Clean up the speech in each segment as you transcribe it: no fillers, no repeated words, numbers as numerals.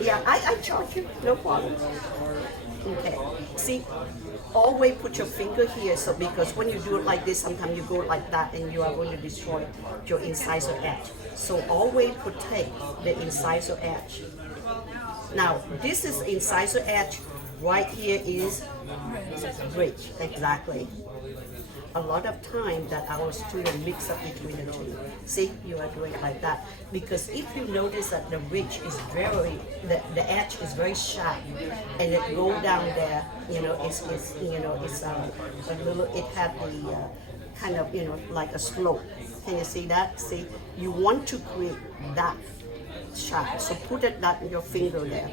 Yeah, I charge you, no problem. Okay, see, always put your finger here, so because when you do it like this, sometimes you go like that and you are going to destroy your incisor edge. So always protect the incisor edge. Now, this is incisor edge, right here is bridge, exactly. A lot of time that our student mix up between the two. See, you are doing it like that. Because if you notice that the ridge is the edge is very sharp and it go down there, it's a little, it had the kind of, like a slope. Can you see that? See, you want to create that sharp. So put it that your finger there.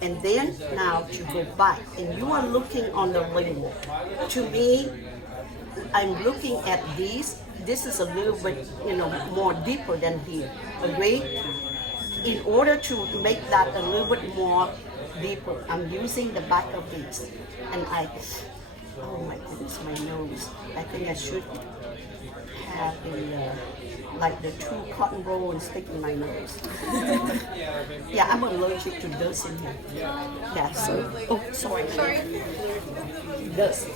And then now to go back and you are looking on the lingual. To me, I'm looking at these. This is a little bit, more deeper than here. Agree? In order to make that a little bit more deeper, I'm using the back of these. And oh my goodness, my nose. I think I should have like the two cotton roll and stick in my nose. Yeah, I'm allergic to dust in here. Yeah, so, oh, sorry. Dust.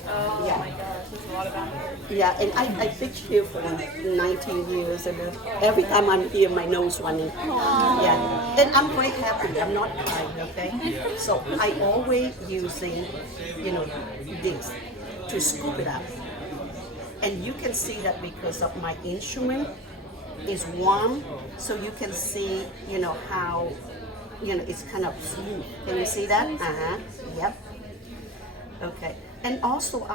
Yeah. Yeah, and I pitched here for 19 years, and every time I'm here, my nose running. Yeah, and I'm very happy. I'm not crying, okay? So I always using, this to scoop it out. And you can see that because of my instrument is warm, so you can see, how, it's kind of smooth. Can you see that? Yep. Okay. And also,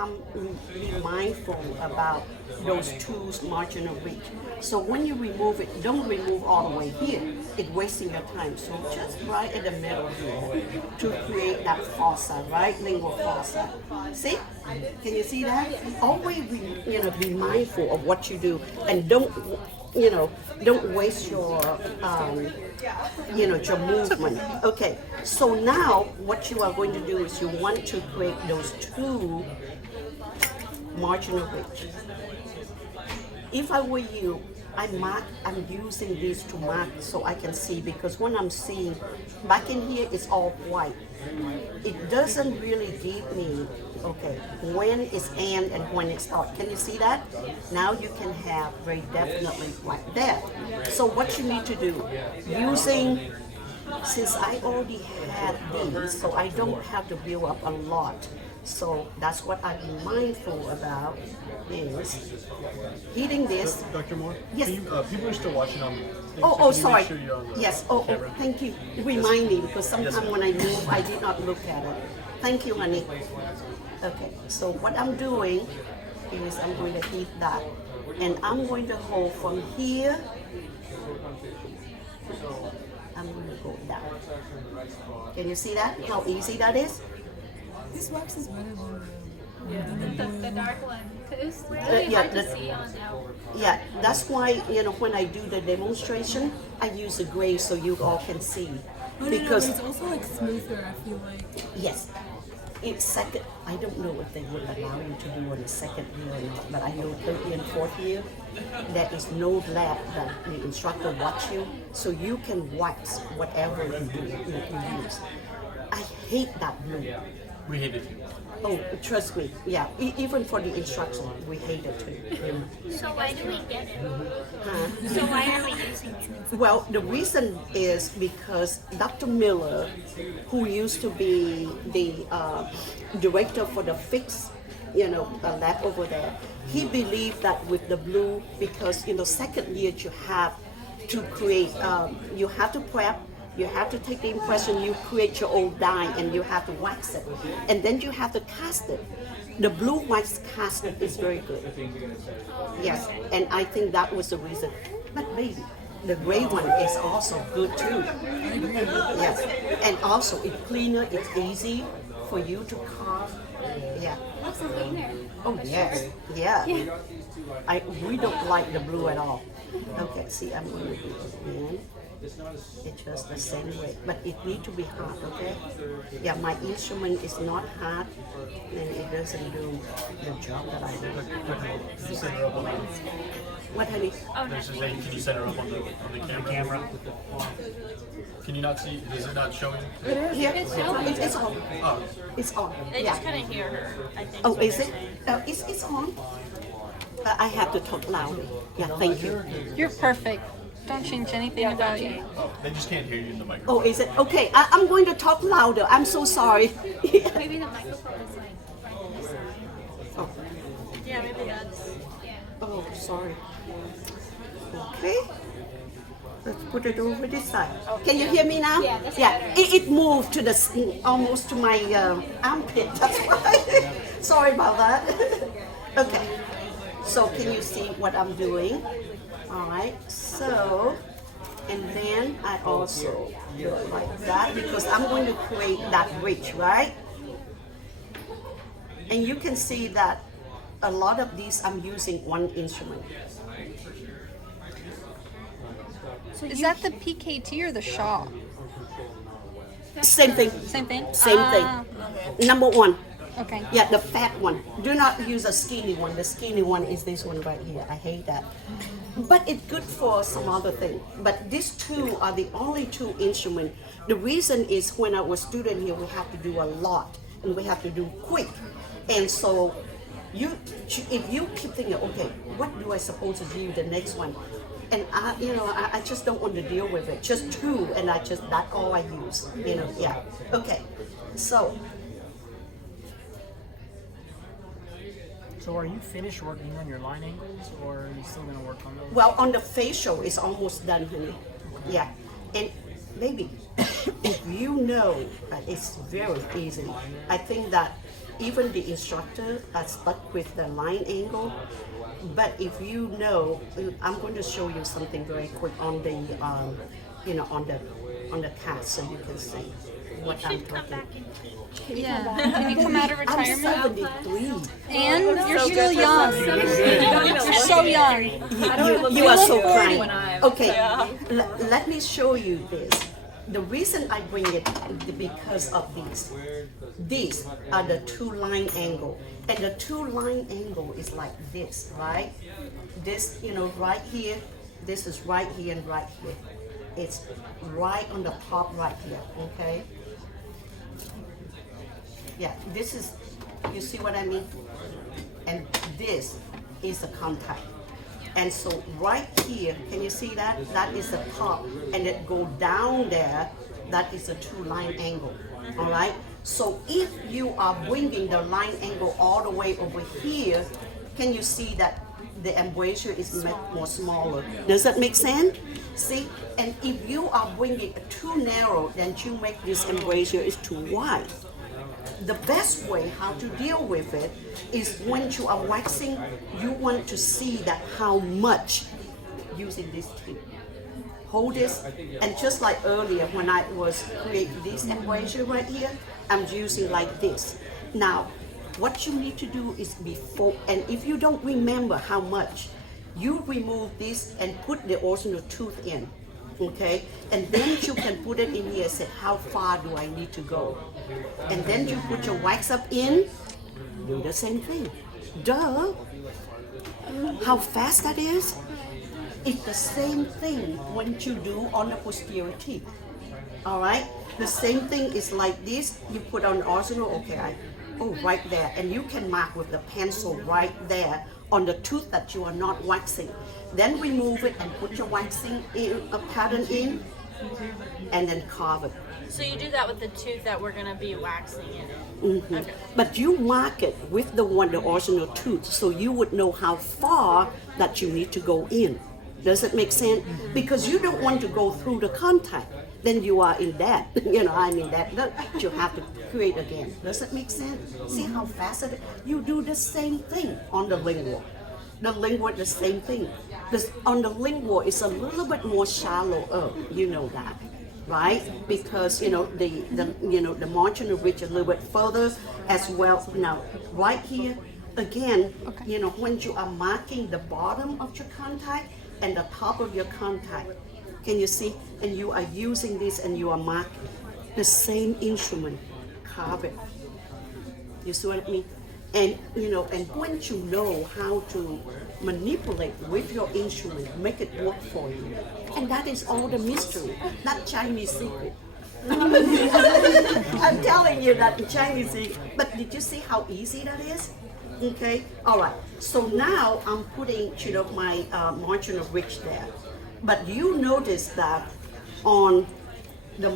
be mindful about those tools' marginal reach. So when you remove it, don't remove all the way here. It's wasting your time. So just right in the middle here to create that fossa, right? Lingual fossa. See? Can you see that? Always, be mindful of what you do, and don't waste your, your movement. Okay, so now what you are going to do is you want to create those two marginal ridge. If I were you, I'm using this to mark so I can see, because when I'm seeing, back in here it's all white. It doesn't really give me, okay, when it's end and when it starts. Can you see that? Now you can have very definitely like that. So what you need to do, since I already had these, so I don't have to build up a lot. So that's what I'm mindful about, is heating this. Dr. Moore? Yes. People are still watching on. Sorry. Sure Yes. Thank you. Remind me, because sometimes when I move, I did not look at it. Thank you, honey. Okay. So what I'm doing is I'm going to heat that, and I'm going to hold from here. I'm going to go down. Can you see that? How easy that is? This wax is better than the dark one, because it's really hard to see on our. Yeah, that's why, when I do the demonstration, I use the gray so you all can see. Because it's also like smoother, I feel like. Yes. It's second, I don't know if they would allow you to do on the second year or not, but I know third year and fourth year, there is no lab that the instructor watch you, so you can wax whatever you do, you use. I hate that blue. We hate it too. Oh, trust me, yeah. Even for the instruction, we hate it too. So why do we get it? Huh? So why are we using it? Well, the reason is because Dr. Miller, who used to be the director for the fixed, lab over there, he believed that with the blue, because second year you have to create, you have to prep. You have to take the impression, you create your old dye, and you have to wax it. And then you have to cast it. The blue wax cast is very good. Yes, and I think that was the reason. But maybe the gray one is also good too. Yes, and also it's cleaner, it's easy for you to carve. Yeah. What's the cleaner? Oh yes, yeah. We don't like the blue at all. Okay, see, I'm going to do it again. It's just the same way, but it need to be hard, okay? Yeah, my instrument is not hard, and it doesn't do the job that I do. Can you set her up on the, What, honey? there's a lady, can you set her up on the camera? Can you not see, is it not showing? Here, it's on. Oh, It's on. They Yeah. just couldn't hear her, I think. Oh, what is they're it? saying. It's on. I have to talk loudly. Yeah, thank you. You're perfect. Don't change anything about you. oh, they just can't hear you in the microphone. Oh, is it? Okay, I'm going to talk louder. I'm so sorry. Maybe the microphone is like right on this side. Oh, Yeah, maybe that's. oh, sorry. Okay. Let's put it over this side. Can you hear me now? Yeah, that's better. It moved to the almost to my armpit. That's why. Sorry about that. Okay. So can you see what I'm doing? All right. So, and then I also do it like that because I'm going to create that bridge, right? And you can see that a lot of these I'm using one instrument. Is that the PKT or the Shaw? Same thing. Same thing? Same Ah, thing. Number one. Okay. Yeah, the fat one. Do not use a skinny one. The skinny one is this one right here. I hate that. But it's good for some other thing. But these two are the only two instruments. The reason is when I was student here, we have to do a lot and we have to do quick. And so if you keep thinking, okay, what do I suppose to do the next one? And I just don't want to deal with it. Just two, and that's all I use. Yeah. Okay. So. So are you finished working on your line angles, or are you still going to work on those? Well, on the facial, it's almost done, honey. Yeah, and maybe if you know that it's very easy, I think that even the instructor are stuck with the line angle. But if you know, I'm going to show you something very quick on the, on the cast, so you can see what I'm Should come talking. back and teach. Yeah. Can you come out of I'm retirement? 73. And you're still young. You're so young. You are so look 40 kind. Okay, let me show you this. The reason I bring it is because of these. These are the two line angle. And the two line angle is like this, right? This, right here. This is right here and right here. It's right on the top right here, okay? Yeah, this is, you see what I mean? And this is the contact. And so right here, can you see that? That is the top, and it go down there, that is a two line angle, all right? So if you are bringing the line angle all the way over here, can you see that the embrasure is more smaller? Does that make sense? See, and if you are bringing it too narrow, then you make this embrasure is too wide. The best way how to deal with it is when you are waxing, you want to see that how much using this tip. Hold this, and just like earlier when I was creating this embrasure right here, I'm using like this. Now, what you need to do is before, and if you don't remember how much, you remove this and put the original tooth in, okay? And then you can put it in here and say, how far do I need to go? And then you put your wax up in, do the same thing. Duh. How fast that is? It's the same thing when you do on the posterior teeth. All right? The same thing is like this. You put on original, okay, right there. And you can mark with the pencil right there on the tooth that you are not waxing. Then remove it and put your waxing in, a pattern in, and then carve it. So you do that with the tooth that we're going to be waxing in it. Mm-hmm. Okay. But you mark it with the original tooth, so you would know how far that you need to go in. Does it make sense? Because you don't want to go through the contact. Then you are in that, that you have to create again. Does it make sense? See how fast it is? You do the same thing on the lingual. The lingual, the same thing. On the lingual, it's a little bit more shallow, you know that, right? Because, the marginal ridge a little bit further as well. Now, right here, again, when you are marking the bottom of your contact and the top of your contact, Can you see? And you are using this and you are marking the same instrument, carve it. You see what I mean? And and once you know how to manipulate with your instrument, make it work for you. And that is all the mystery, not Chinese secret. I'm telling you that Chinese secret. But did you see how easy that is? Okay, all right. So now I'm putting, my margin of ridge there. But you notice that on the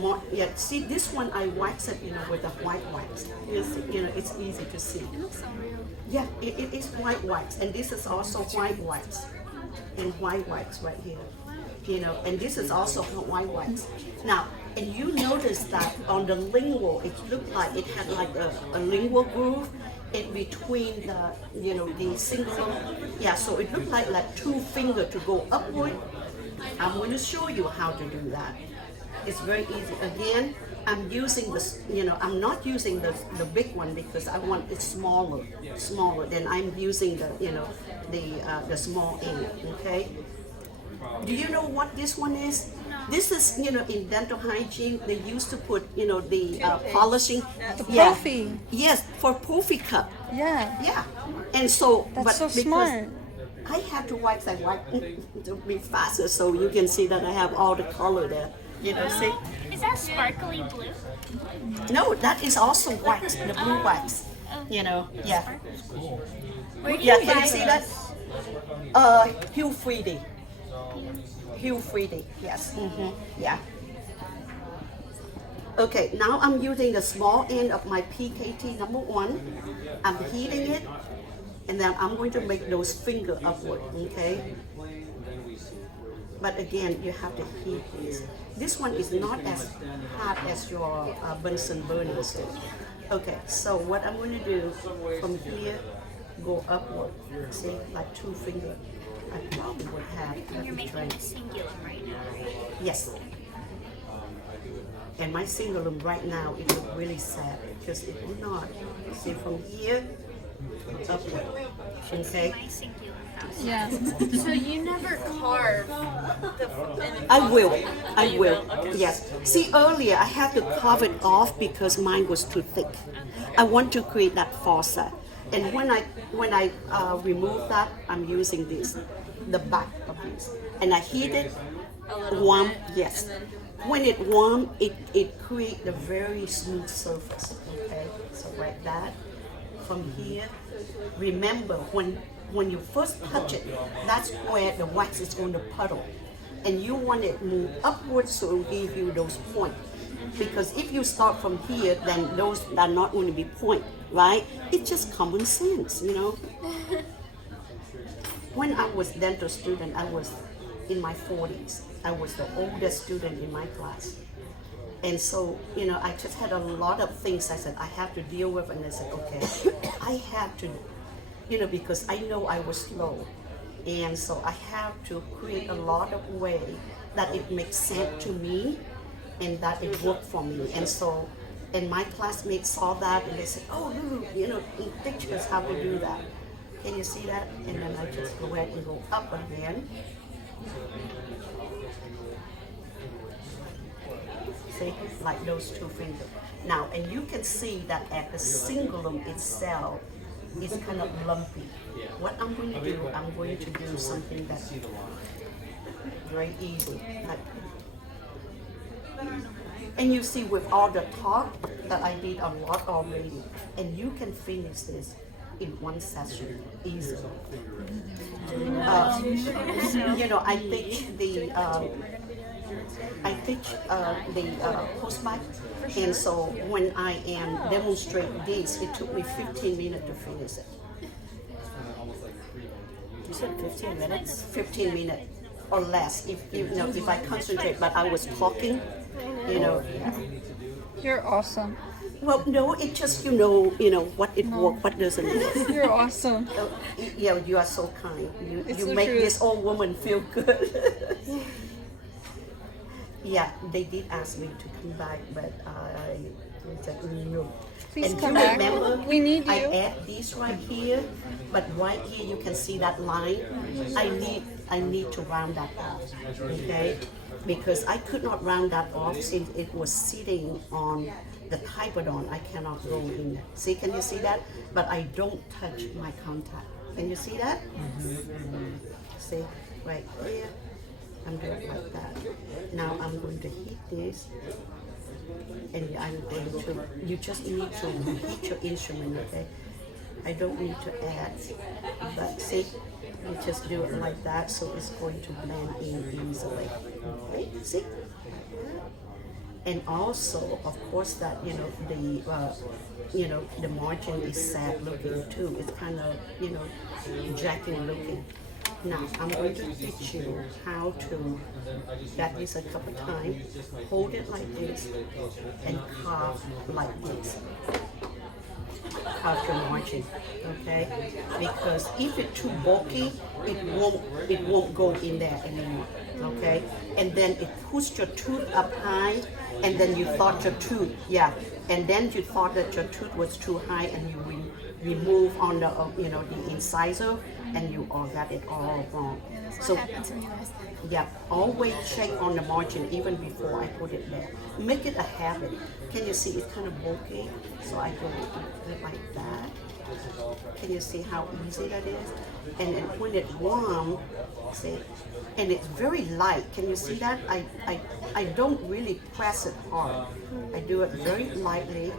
see this one I wax it, with the white wax. You see, it's easy to see. It looks so real. Yeah, it is white wax, and this is also white wax, and white wax right here. And this is also white wax. Now, and you notice that on the lingual, it looked like it had like a lingual groove in between the, the single. Yeah, so it looked like two fingers to go upward. I'm going to show you how to do that. It's very easy. Again, I'm using this, I'm not using the big one because I want it smaller. Then I'm using the small end, okay? Do you know what this one is? This is, in dental hygiene, they used to put, the polishing. The profi. Yes, for profi cup. Yeah. Yeah. And so, That's so because smart. I have to wax and wax to be faster, so you can see that I have all the color there. See? Is that sparkly blue? No, that is also wax, the blue wax. Yeah. Where do Yeah, you can buy you see those? that? Hue 3D. Hue 3D, yes. Yeah. Okay, now I'm using the small end of my PKT number 1. I'm heating it, and then I'm going to make those finger upward, okay? But again, you have to heat this. This one is not as hot as your Bunsen burner stick. Okay, so what I'm going to do from here, go upward. See, like 2 fingers. I probably would have. And you're making a cingulum right now, right? Yes. And my cingulum right now, it looks really sad because it will not. See, from here, upward. Okay? My cingulum thousand. Yeah. So you never carve the I will, yes. See, earlier I had to carve it off because mine was too thick. I want to create that fossa. And when I remove that, I'm using this, the back of this. And I heat it warm, yes. When it warm, it creates a very smooth surface, okay? So like that, from here, remember when you first touch it, that's where the wax is going to puddle. And you want it move upwards so it will give you those points. Because if you start from here, then those are not going to be point, right? It's just common sense, When I was dental student, I was in my 40s. I was the oldest student in my class. And so, I just had a lot of things I said I have to deal with, and I said, okay, I have to, because I know I was slow. And so I have to create a lot of way that it makes sense to me and that it worked for me. And so, and my classmates saw that and they said, oh, Lulu, teach us how to do that. Can you see that? And then I just go ahead and go up again. See, like those 2 fingers. Now, and you can see that at the cingulum itself, it's kind of lumpy. What I'm going to do, I'm going to do something that's very easy. And you see with all the talk that I did a lot already, and you can finish this in 1 session easily. I teach the post-bac, and so when I am demonstrating this, it took me 15 minutes to finish it. You said 15 minutes? 15 minutes or less, if I concentrate, but I was talking, Yeah. You're awesome. Well, no, it just, what it works, what doesn't work. You're awesome. Yeah, you are so kind. It's You the make truth. this old woman feel good. Yeah, they did ask me to come back, but I said no. Please And come you back. remember, We need I you. add this right here, but right here you can see that line. I need to round that out, okay? because I could not round that off since it was sitting on the typodon. I cannot go in there. See, can you see that? But I don't touch my contact. Can you see that? See, right here. I'm doing like that. Now I'm going to heat this, and I'm going to, you just need to heat your instrument, okay? I don't need to add, but see, you just do it like that, so it's going to blend in easily. Okay, see? And also, of course, that the margin is sad looking too. It's kind of jacking looking. Now I'm going to teach you how to get this a couple times. Hold it like this and carve like this. Carve your margin, okay? Because if it's too bulky, it won't go in there anymore, okay? And then it pushed your tooth up high, and then you thought your tooth, and then you thought that your tooth was too high, and you remove on the the incisor, and you all got it all wrong. So always check on the margin even before I put it there. Make it a habit. Can you see it's kind of bulky? So I go like that. Can you see how easy that is? And then when it's warm, see, and it's very light. Can you see that? I don't really press it hard. I do it very lightly.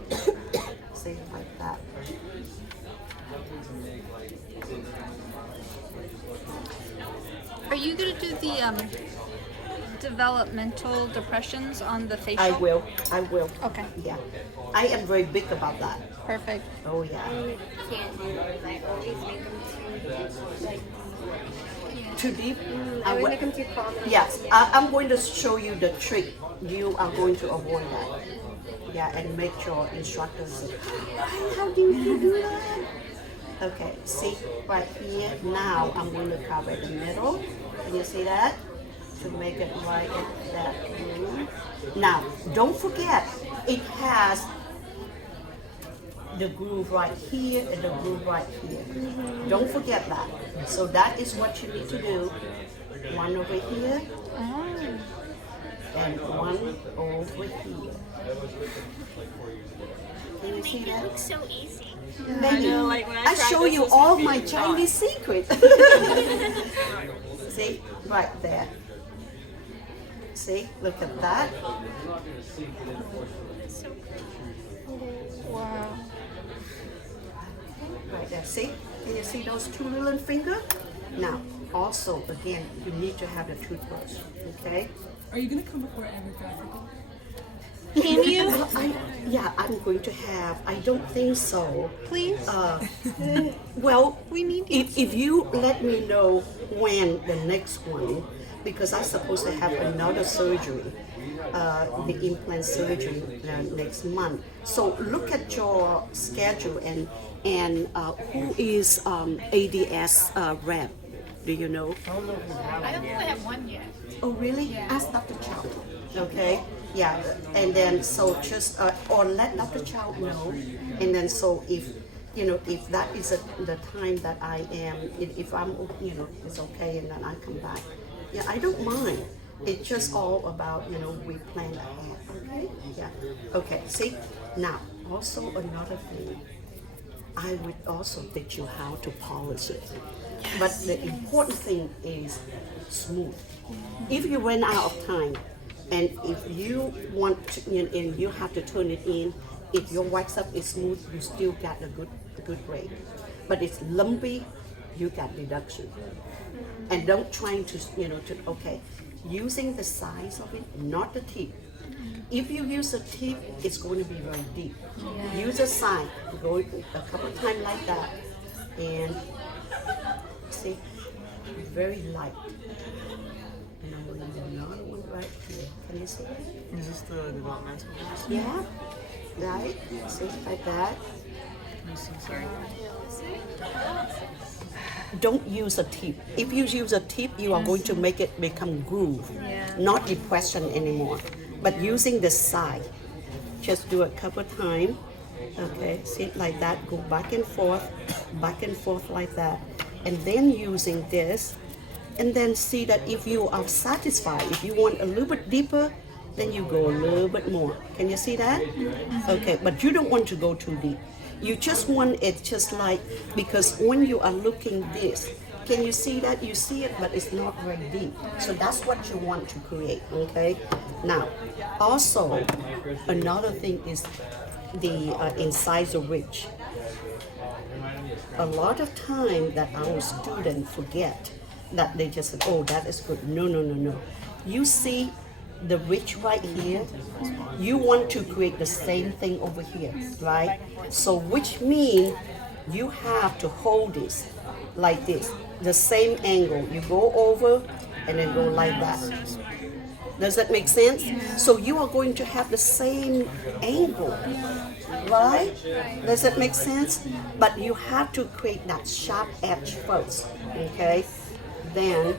See, like that. Are you gonna do the developmental depressions on the facial? I will. Okay. Yeah. I am very big about that. Perfect. Oh yeah. Can't do it. I always make them Too deep? I always make them too prominent. Yes, I'm going to show you the trick. You are going to avoid that. Yeah, and make your instructors say, how do you do that? Okay, see right here. Now I'm going to cover the middle. Can you see that? To make it right at that groove. Now, don't forget, it has the groove right here and the groove right here. Don't forget that. So that is what you need to do. One over here and one over here. Can you see Make it that? look so easy. Baby, I show you all my Chinese secrets. See, right there. See, look at that. Wow. Right there. See? Can you see those two little fingers? Now, also, again, you need to have the toothbrush. Okay? Are you gonna come before every practical? Can you? I'm going to have. I don't think so. Please? Well, We need you. if you let me know when the next one, because I'm supposed to have another surgery, the implant surgery next month. So look at your schedule and who is ADS rep? Do you know? I don't think I have one yet. Oh really? Ask Dr. Chow. Okay. Yeah, and then so just or let Dr. Chow know, and then so if that is the time that I am, if I'm it's okay, and then I come back. Yeah, I don't mind. It's just all about we plan ahead. Okay. Yeah. Okay. See now also another thing. I would also teach you how to polish it. But the important thing is smooth. If you run out of time, and if you want to, and you have to turn it in, if your wax up is smooth, you still got a good grade. But it's lumpy, you got deduction. And don't try to using the size of it, not the tip. If you use a tip, it's going to be very deep. Use a side, go a couple of times like that, and see, very light. And I'm going to do another one right here. Can you see that? Is this the developmental? Yeah, right. See, like that. Don't use a tip. If you use a tip, you are going to make it become groove, not depression anymore. But using the side, just do a couple times. Okay, sit like that, go back and forth like that. And then using this, And then see that if you are satisfied, if you want a little bit deeper, then you go a little bit more. Can you see that? Okay, but you don't want to go too deep. You just want it just like, because when you are looking this, can you see that? You see it, but it's not very deep. So that's what you want to create, okay? Now, also, another thing is the incisor ridge. A lot of time that our students forget that they just say, oh, that is good. No, no, no, no. You see the ridge right here, you want to create the same thing over here, right? So which means you have to hold this like this, the same angle. You go over and then go like that. Does that make sense? So you are going to have the same angle, right? Does that make sense? But you have to create that sharp edge first, okay? Then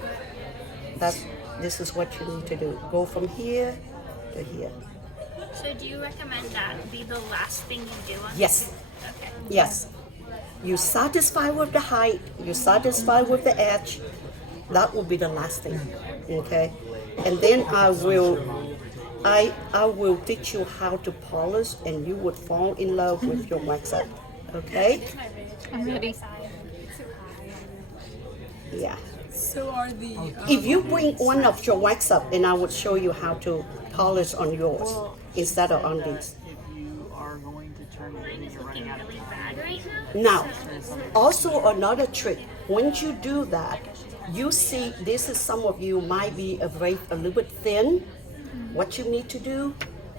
this is what you need to do. Go from here to here. So do you recommend that be the last thing you do on Yes. Okay. Yes. You satisfy with the height, you satisfy with the edge, that will be the last thing. Okay? And then I will teach you how to polish and you would fall in love with your wax up. Okay? I'm ready. Yeah. So are the If you bring one of your wax up and I would show you how to polish on yours instead of on these. If you are going to turn it in, you're running out of really bad right now? Now, also another trick, once you do that, you see this is some of you might be a little bit thin. What you need to do,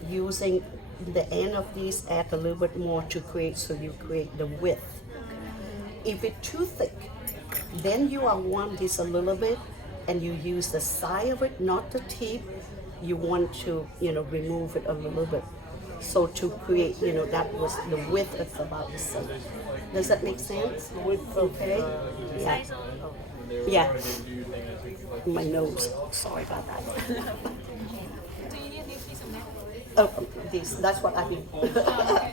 using the end of these, add a little bit more to create, so you create the width. If it's too thick, then you are want this a little bit and you use the side of it, not the tip. You want to, remove it a little bit. So to create, that was the width is about the same. Does that make sense? Okay? Yeah. Yeah. My nose. Sorry about that. Oh, that's what I mean.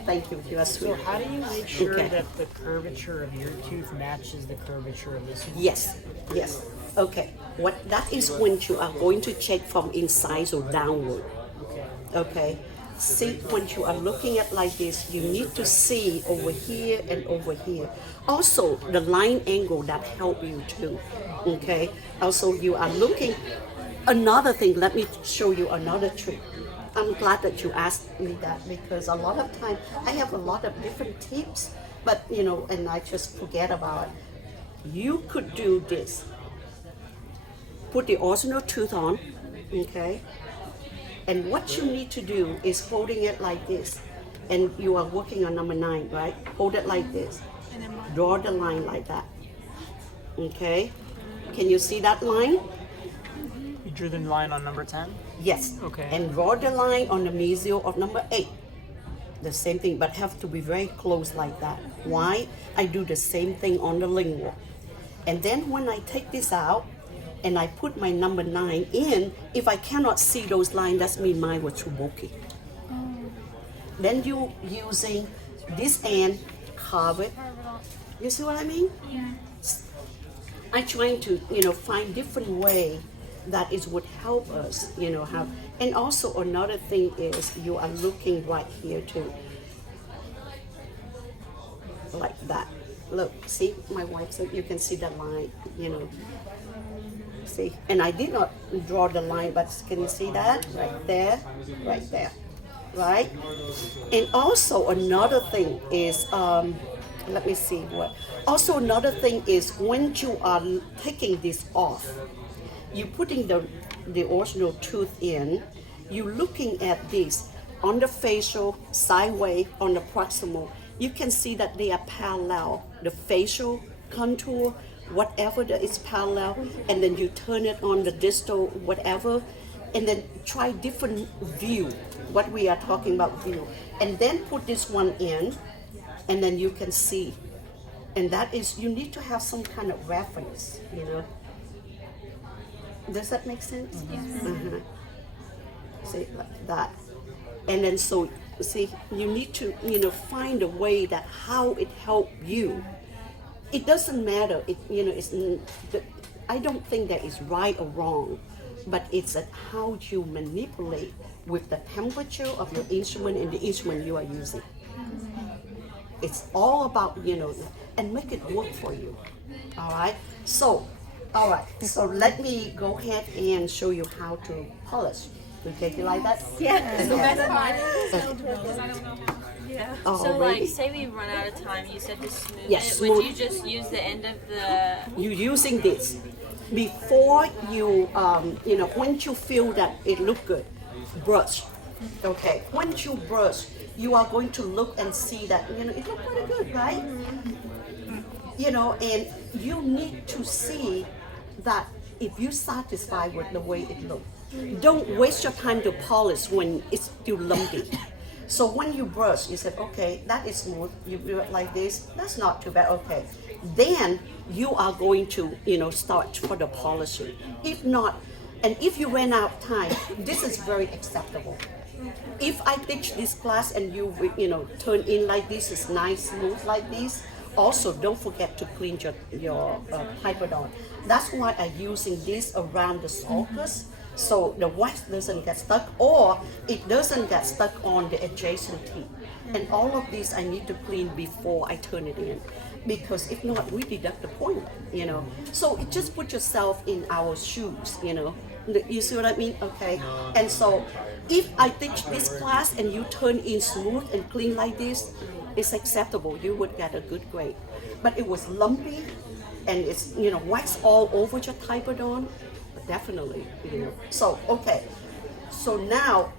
Thank you. You are So sweet. how do you make sure Okay. that the curvature of your tooth matches the curvature of this one? Yes, yes. Okay. What that is when you are going to check from incisor downward. Okay. Okay. See, when you are looking at like this, you need to see over here and over here. Also, the line angle that help you too. Okay. Also, you are looking. Another thing. Let me show you another trick. I'm glad that you asked me that because a lot of time I have a lot of different tips, but and I just forget about it. You could do this. Put the original tooth on, okay? And what you need to do is holding it like this. And you are working on number 9, right? Hold it like this. Draw the line like that. Okay? Can you see that line? You drew the line on number 10? Yes. Okay. And draw the line on the mesial of number 8. The same thing, but have to be very close like that. Why? I do the same thing on the lingual. And then when I take this out and I put my number 9 in, if I cannot see those lines, that means mine was too bulky. Then you using this end, carve it. You see what I mean? Yeah. I'm trying to, find different way that is would help us, have. And also another thing is you are looking right here too, like that. Look, see, my wife said you can see the line, See, and I did not draw the line, but can you see that? Right there, right? And also another thing is, let me see what. Also another thing is when you are taking this off, you putting the original tooth in, you looking at this on the facial, sideways, on the proximal, you can see that they are parallel. The facial contour, whatever that is parallel, and then you turn it on the distal, whatever, and then try different view, what we are talking about view. And then put this one in, and then you can see. And that is, you need to have some kind of reference, Does that make sense? Yes. See, like that. And then so, see, you need to, find a way that how it help you. It doesn't matter, I don't think that is right or wrong, but it's how you manipulate with the temperature of your instrument and the instrument you are using. It's all about, and make it work for you. All right. So let me go ahead and show you how to polish. Okay, do you like that? Yeah. Oh, So really? like, say we run out of time, you said to smooth Yes, it. Would smooth. you just use the end of the? You using this before you, once you feel that it look good, brush. Okay, once you brush, you are going to look and see that, it look pretty good, right? And you need to see that if you're satisfied with the way it looks. Don't waste your time to polish when it's still lumpy. So when you brush, you said, okay, that is smooth. You do it like this, that's not too bad, okay. Then you are going to, start for the polishing. If not, and if you ran out of time, this is very acceptable. If I teach this class and you, turn in like this, is nice, smooth like this, also don't forget to clean your hyperdon. That's why I'm using this around the sulcus, so the wax doesn't get stuck, or it doesn't get stuck on the adjacent teeth. And all of these I need to clean before I turn it in, because if not, we deduct the point, So it just put yourself in our shoes, You see what I mean? Okay. And so if I teach this class and you turn in smooth and clean like this, it's acceptable. You would get a good grade. But it was lumpy and it's, wax all over your hyperdon. Definitely, So, okay. So now,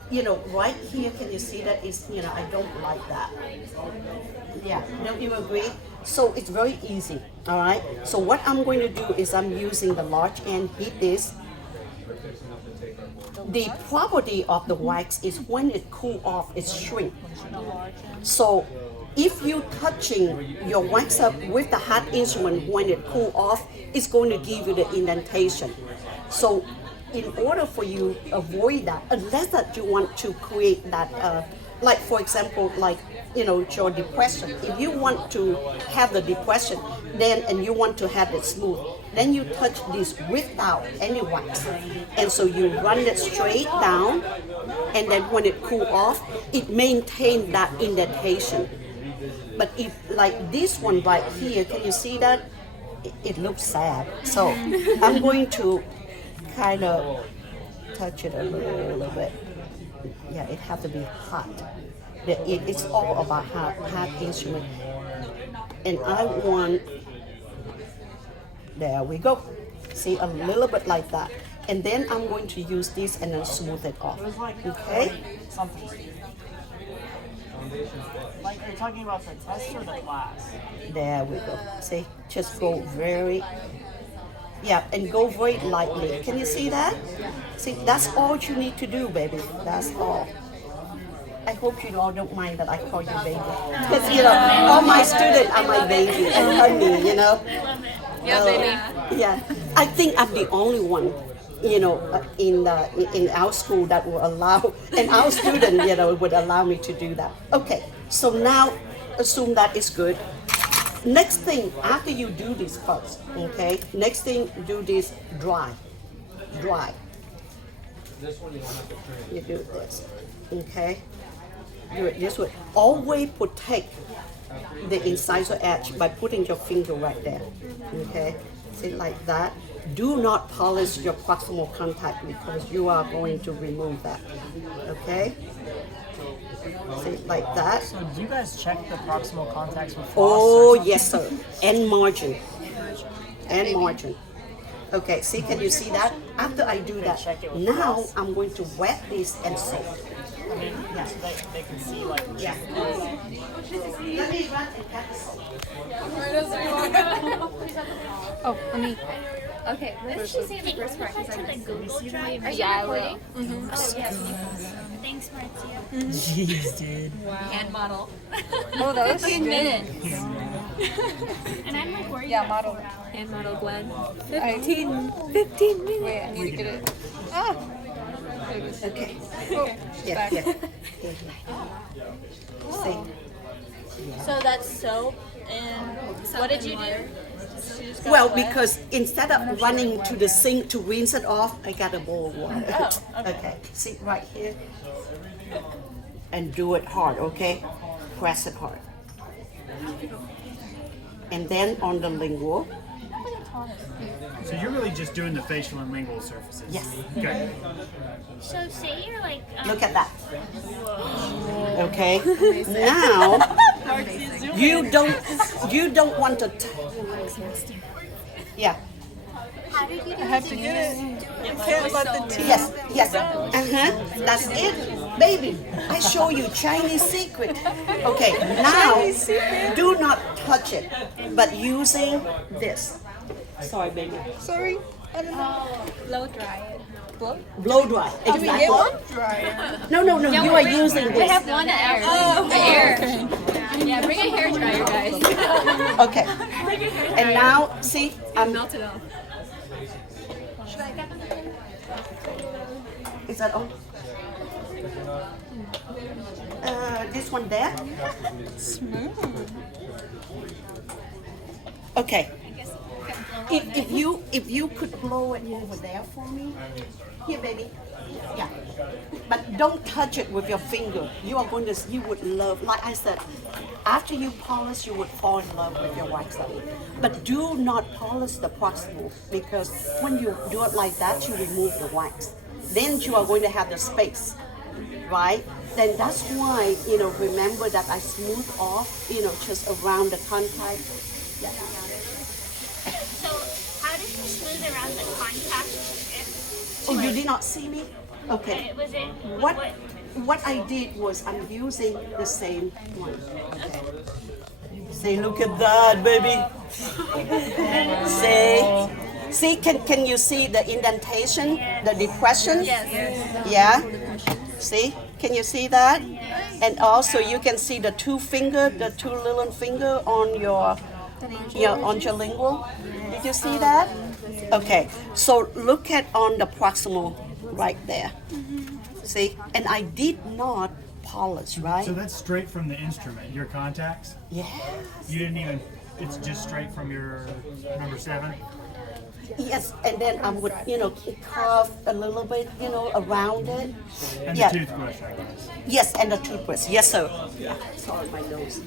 right here, can you see that is, I don't like that. Yeah, don't you agree? So it's very easy, all right? So what I'm going to do is I'm using the large end, heat this. The property of the wax is when it cool off, it shrink. So if you touching your wax up with the hot instrument when it cool off, it's going to give you the indentation. So in order for you to avoid that, unless that you want to create that, like for example, your depression. If you want to have the depression, and you want to have it smooth, then you touch this without any wax. And so you run it straight down, and then when it cool off, it maintains that indentation. But if like this one right here, can you see that? It looks sad. So I'm going to kind of touch it a little bit. Yeah, it has to be hot. It's all about hot instrument. And I want, there we go. See, a little bit like that. And then I'm going to use this and then smooth it off. Okay? Something. Like, are you talking about the test or the class? There we go. See, just go very, and go very lightly. Can you see that? See, that's all you need to do, baby. That's all. I hope you all don't mind that I call you baby. Because, all my students are my baby and honey, Yeah, baby. Yeah. I think I'm the only one, in our school that will allow, and our student, would allow me to do that. Okay, so now assume that is good. Next thing, after you do this first, okay, next thing, do this dry. You do this, okay? Do it this way. Always protect the incisor edge by putting your finger right there, okay? See, like that. Do not polish your proximal contact because you are going to remove that, okay? See, like that. So do you guys check the proximal contacts with floss? Oh, yes, sir. And margin. Okay, see, can you see that? After I do that, now I'm going to wet this and soak. I mean, yeah, so they can see like. Yeah. Let me run and get the soap. Oh, let me. Okay, let's just say the first part because To I the missed Google Drive. Are you Yeah, I recording? will. Oh, yeah. Thanks, Marzia. Jeez, dude. Hand model. Oh, that was 15 minutes. And I'm like worried Yeah, about model. 4 hours. Hand model Gwen. 15 minutes. Wait, I need to get it. Ah. Okay. Oh, Yeah. See. so that's soap And what did you do? She just got Well, wet? because instead of running to the sink to rinse it off, I got a bowl of water. Oh, okay. Okay, see right here. And do it hard, okay? Press it hard. And then on the lingual. So you're really just doing the facial and lingual surfaces. Yes. Okay. So say you're like, Look at that. Okay. Now you don't want to. Yeah. how did you do have to get it. You can't let the teeth. Yes. That's it, baby. I show you Chinese secret. Okay. Now do not touch it, but using this. Sorry, baby. Sorry. I don't know. Blow dry it. Blow dry. Exactly. Dryer. No. You are using We this. have one air. Oh, the air. Yeah, bring a hair dryer, guys. Okay. And now, see, I'm. Melt it off. Is that on? This one there. Okay. If you could blow it over there for me, here, baby. Yeah. But don't touch it with your finger. You would love, like I said, after you polish, you would fall in love with your wax line. But do not polish the proximal, because when you do it like that, you remove the wax. Then you are going to have the space, right? Then that's why, remember that I smooth off, just around the contact. Yeah. So how did you smooth around the contact? Oh, you did not see me? Okay. Was it What I did was I'm using the same one. Okay. Say, look at that, baby. See, can you see the indentation, the depression? Yes. Yeah. See, can you see that? And also you can see the two little finger on your lingual. Did you see that? Okay. So look at on the proximal right there. See, and I did not polish, right? So that's straight from the instrument, your contacts? Yeah. You didn't even, it's just straight from your number 7? Yes, and then I would, carve a little bit, around it. And Yeah. the toothbrush, I guess. Yes, and the toothbrush. Yes, sir. Yeah. Sorry, my nose.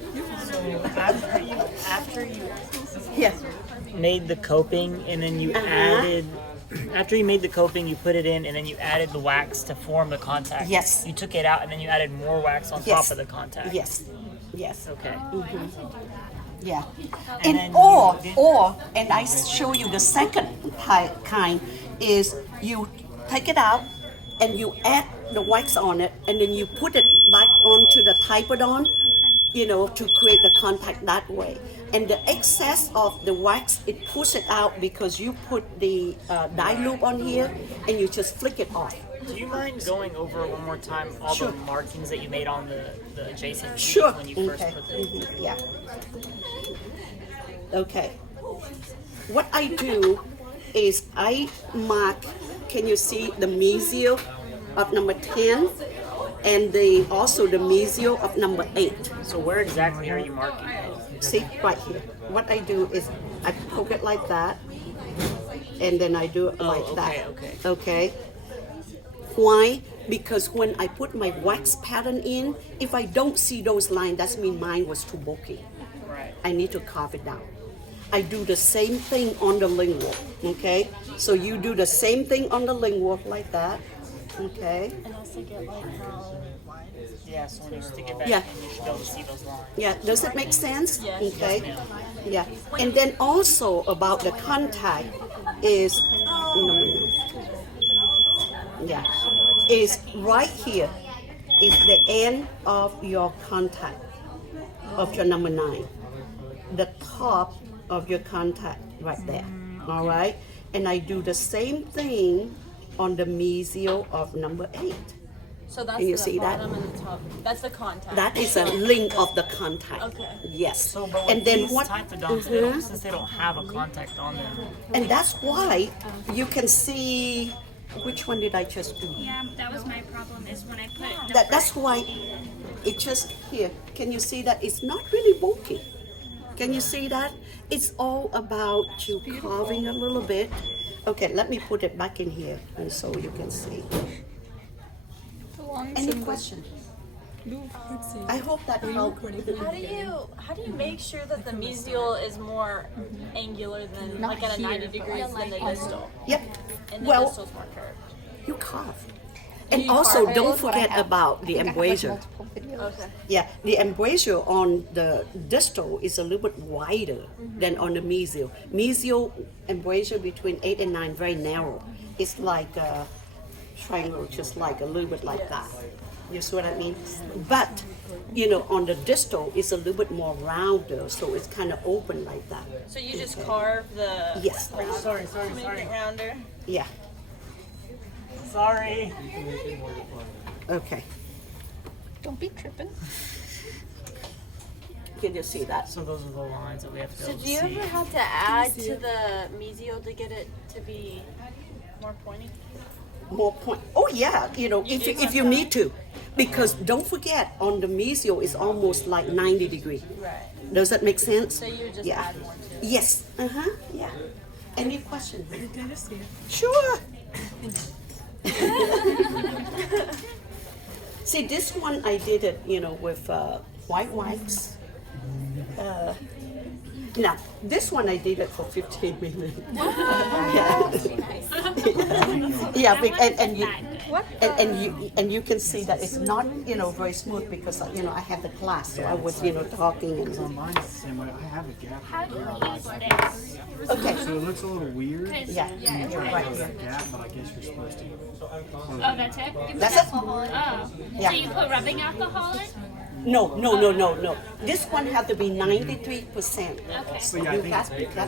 After you Yeah. made the coping and then you added after you made the coping you put it in and then you added the wax to form the contact. Yes. You took it out and then you added more wax on Yes. top of the contact. Yes. Yes. Okay. Yeah. And And then and I show you the second kind is you take it out and you add the wax on it and then you put it back onto the typodon, to create the contact that way. And the excess of the wax, it pushes it out because you put the dye loop on here and you just flick it off. Do you mind going over one more time all Sure. the markings that you made on the adjacent teeth Sure. when you first Okay. put the Yeah. Okay. What I do is I mark, can you see the mesial of number 10 and also the mesial of number 8. So where exactly are you marking it? See, right here. What I do is I poke it like that and then I do it like that. Okay. Why? Because when I put my wax pattern in, if I don't see those lines, that means mine was too bulky. Right. I need to carve it down. I do the same thing on the lingual, okay? So you do the same thing on the lingual like that, okay? And also get like how lines. Yeah, so when you stick it back Yeah. in, you should be able to see those lines. Yeah, does it make sense? Yes. Okay. Yes, Yeah, and then also about the contact is, is right here is the end of your contact of your number 9. The top of your contact right there. All right, and I do the same thing on the mesial of number 8. So that's Can you the see that? bottom and the top. That's the contact. That is a link of the contact. Okay. Yes. So, but with And then these what? typodons, since they don't have a contact on them, And that's why you can see. Which one did I just do? Yeah, that was my problem. Is when I put That's why it just here. Can you see that it's not really bulky? Can you see that? It's all about you carving a little bit. Okay, let me put it back in here and so you can see. Any question? Let's see. I hope that helped. How do you make sure that the mesial is more angular than like at a 90 degrees than the distal? Yep. And the Well, distal's more curved. you carve. And also, don't forget about the embrasure. Okay. Yeah, the embrasure on the distal is a little bit wider than on the mesial. Mesial embrasure between 8 and 9 very narrow. It's like a triangle, just like a little bit like that. You see what I mean? But you know, on the distal, it's a little bit more rounder, so it's kind of open like that. So you just carve the Yes. Sorry. to make it rounder. Yeah. Sorry. Okay. Don't be tripping. Can you see that? So those are the lines that we have to be So able to do you see. ever have to add to the mesial to get it to be more pointy? More point. Oh yeah, you know, if you need to, because don't forget on the mesial is almost like 90 degree. Right. Does that make sense? So you just Yeah. add more to it. Yes. Yeah. Any question? Can I just see it? Sure. See, this one I did it, you know, with white wax. Now, this one I did it for 15 minutes. Yeah. Yeah, and you. And you can see that it's not, you know, very smooth because, you know, I had the class, so I was, you know, talking and On mine, it's the same way. I have a gap. How do you use this? okay. So it looks a little weird. Yeah. I'm trying to Right. close that gap, but I guess you're supposed to. Oh, that's it? You put That's it. alcohol in? Oh. Yeah. So you put rubbing alcohol in? No. This one had to be 93%. Okay. So yeah, I You think got, it's got because